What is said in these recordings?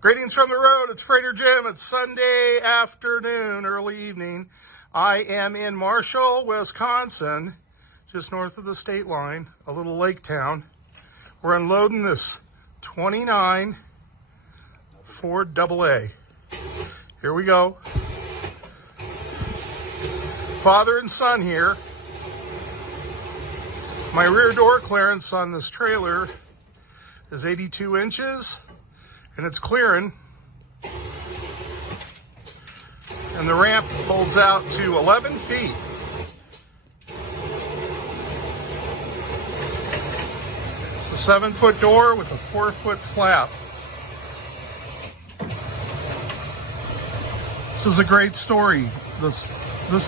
Greetings from the road. It's Freighter Jim. It's Sunday afternoon, early evening. I am in Marshall, Wisconsin, just north of the state line, a little lake town. We're unloading this 29 Ford AA. Here we go. Father and son here. My rear door clearance on this trailer is 82 inches. And it's clearing, and the ramp folds out to 11 feet. It's a 7-foot door with a 4-foot flap. This is a great story. This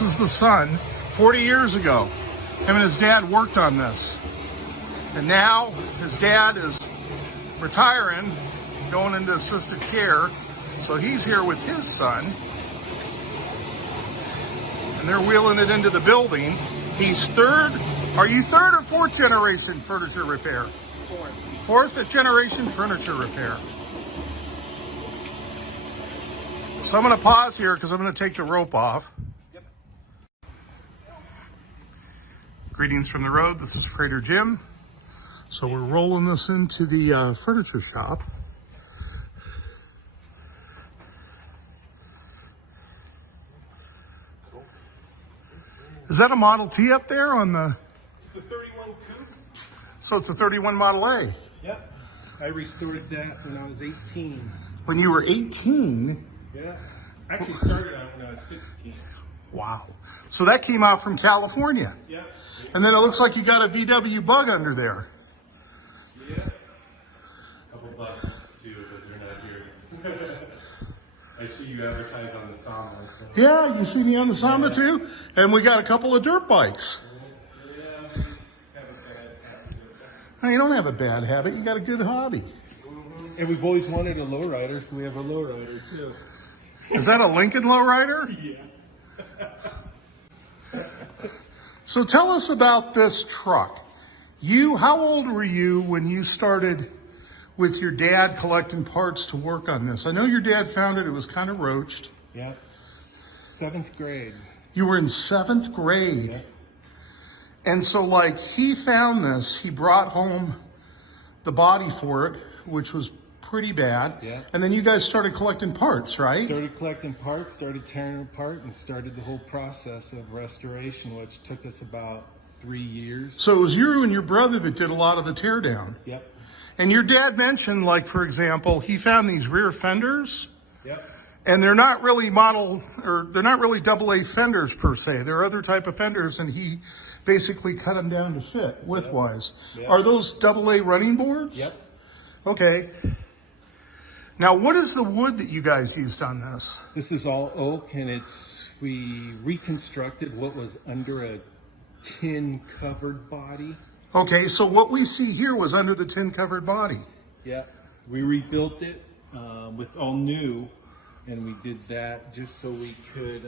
is the son, 40 years ago. Him and his dad worked on this. And now his dad is retiring, going into assisted care, so he's here with his son, and they're wheeling it into the building. He's third. Are you third or fourth generation furniture repair? Fourth generation furniture repair. So I'm going to pause here because I'm going to take the rope off. Yep. Greetings from the road. This is Freighter Jim. So we're rolling this into the furniture shop. Is that a Model T up there on the? It's a 31 coupe. So it's a 31 Model A. Yep. I restored that when I was 18. When you were 18? Yeah. I actually started on it when I was 16. Wow. So that came out from California. Yep. And then it looks like you got a VW Bug under there. Yeah. A couple buses too, but they're not here. I see you advertise on the Samba. So. Yeah, you see me on the Samba too? And we got a couple of dirt bikes. Yeah, have a bad habit. No, you don't have a bad habit. You got a good hobby. And we've always wanted a lowrider, so we have a lowrider too. Is that a Lincoln lowrider? Yeah. So tell us about this truck. How old were you when you started with your dad collecting parts to work on this? I know your dad found it. It was kind of roached. Yep. 7th grade. You were in 7th grade. Yep. And so like he found this, he brought home the body for it, which was pretty bad. Yeah. And then you guys started collecting parts, right? Started collecting parts, started tearing apart, and started the whole process of restoration, which took us about 3 years. So it was you and your brother that did a lot of the teardown. Yep. And your dad mentioned, like, for example, he found these rear fenders. Yep. And they're not really they're not really AA fenders per se. They're other type of fenders, and he basically cut them down to fit widthwise. Yep. Are those AA running boards? Yep. Okay. Now, what is the wood that you guys used on this? This is all oak, and we reconstructed what was under a tin covered body. Okay, so what we see here was under the tin covered body. Yeah, we rebuilt it with all new, and we did that just so we could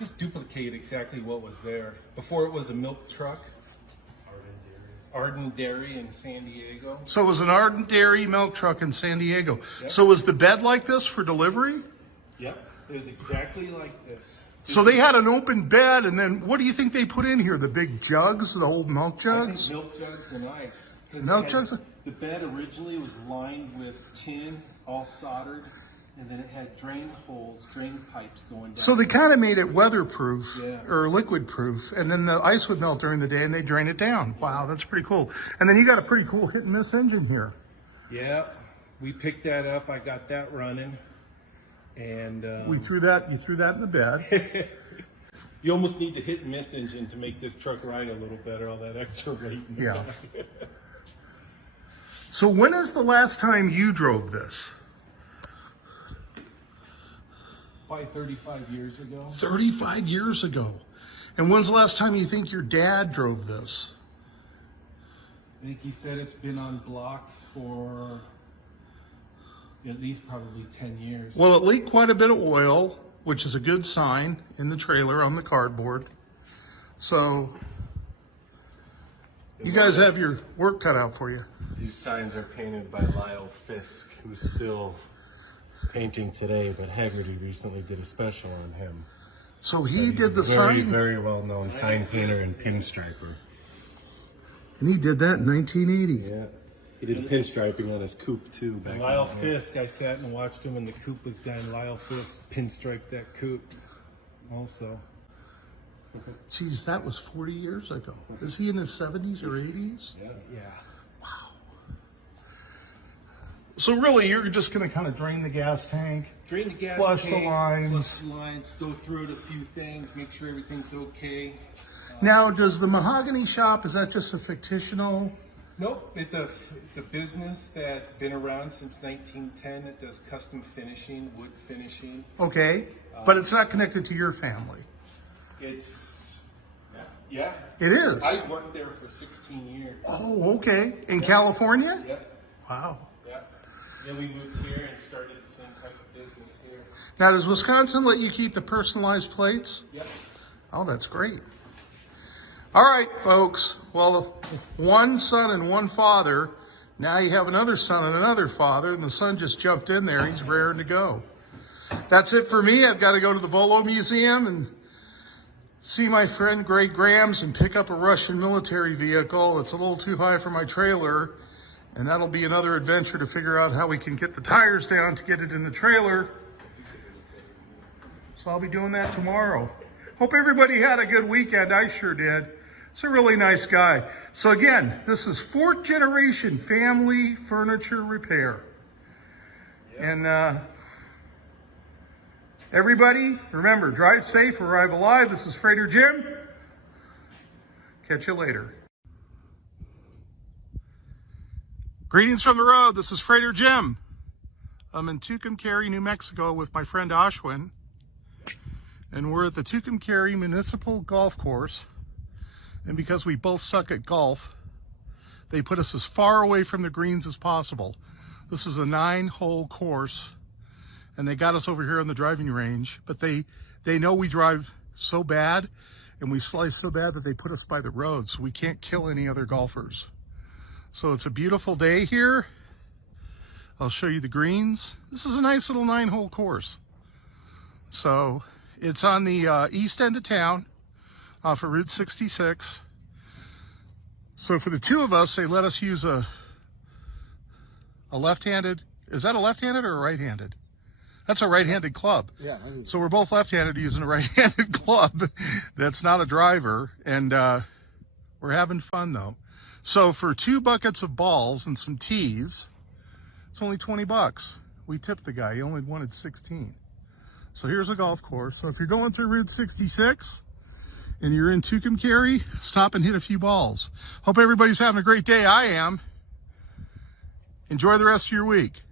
just duplicate exactly what was there. Before it was a milk truck. Arden Dairy in San Diego. So it was an Arden Dairy milk truck in San Diego. Yep. So was the bed like this for delivery? Yep, it was exactly like this. So they had an open bed, and then what do you think they put in here? The big jugs, the old milk jugs? I think milk jugs and ice. Milk jugs? The bed originally was lined with tin, all soldered, and then it had drain pipes going down. So they kind of made it weatherproof, Yeah. or liquid proof, and then the ice would melt during the day and they drain it down. Wow, that's pretty cool. And then you got a pretty cool hit and miss engine here. Yeah, we picked that up. I got that running. And You threw that in the bed. You almost need the hit and miss engine to make this truck ride a little better, all that extra weight. Yeah. So when is the last time you drove this? Probably 35 years ago. 35 years ago. And when's the last time you think your dad drove this? I think he said it's been on blocks for at least probably 10 years. Well, it leaked quite a bit of oil, which is a good sign in the trailer on the cardboard. So you guys have your work cut out for you. These signs are painted by Lyle Fisk, who's still painting today, but Haggerty recently did a special on him. So he did the Very, sign? very well-known sign painter and pinstriper. And he did that in 1980. Yeah. He did pinstriping on his coupe too. Back Lyle Fisk, I sat and watched him when the coupe was done. Lyle Fisk pinstriped that coupe also. Geez, that was 40 years ago. Is he in his 70s or 80s? Yeah. Wow. So really, you're just going to kind of drain the gas tank, Drain the gas flush tank, the lines. flush the lines, go through it a few things, make sure everything's okay. Now, does the mahogany shop, is that just a fictional? Nope, it's a business that's been around since 1910. It does custom finishing, wood finishing. Okay, but it's not connected to your family. It's, yeah. It is? I worked there for 16 years. Oh, okay. In California? Yeah, Wow. yeah. Then we moved here and started the same type of business here. Now, does Wisconsin let you keep the personalized plates? Yep. Oh, that's great. All right, folks. Well, one son and one father. Now you have another son and another father, and the son just jumped in there. He's raring to go. That's it for me. I've got to go to the Volo Museum and see my friend Greg Grams and pick up a Russian military vehicle. It's a little too high for my trailer, and that'll be another adventure to figure out how we can get the tires down to get it in the trailer. So I'll be doing that tomorrow. Hope everybody had a good weekend. I sure did. It's a really nice guy. So again, this is 4th generation family furniture repair. And everybody, remember, drive safe, arrive alive. This is Freighter Jim. Catch you later. Greetings from the road. This is Freighter Jim. I'm in Tucumcari, New Mexico with my friend Ashwin. And we're at the Tucumcari Municipal Golf Course. And because we both suck at golf, they put us as far away from the greens as possible. This is a 9-hole course, and they got us over here on the driving range, but they know we drive so bad and we slice so bad that they put us by the road, so we can't kill any other golfers. So it's a beautiful day here. I'll show you the greens. This is a nice little 9-hole course. So it's on the east end of town, off of Route 66. So for the two of us, they let us use a left-handed, is that a left-handed or a right-handed? That's a right-handed club. Yeah. So we're both left-handed using a right-handed club. That's not a driver, and we're having fun though. So for 2 buckets of balls and some tees, it's only 20 bucks. We tipped the guy, he only wanted 16. So here's a golf course. So if you're going through Route 66, and you're in Tucumcari, stop and hit a few balls. Hope everybody's having a great day. I am. Enjoy the rest of your week.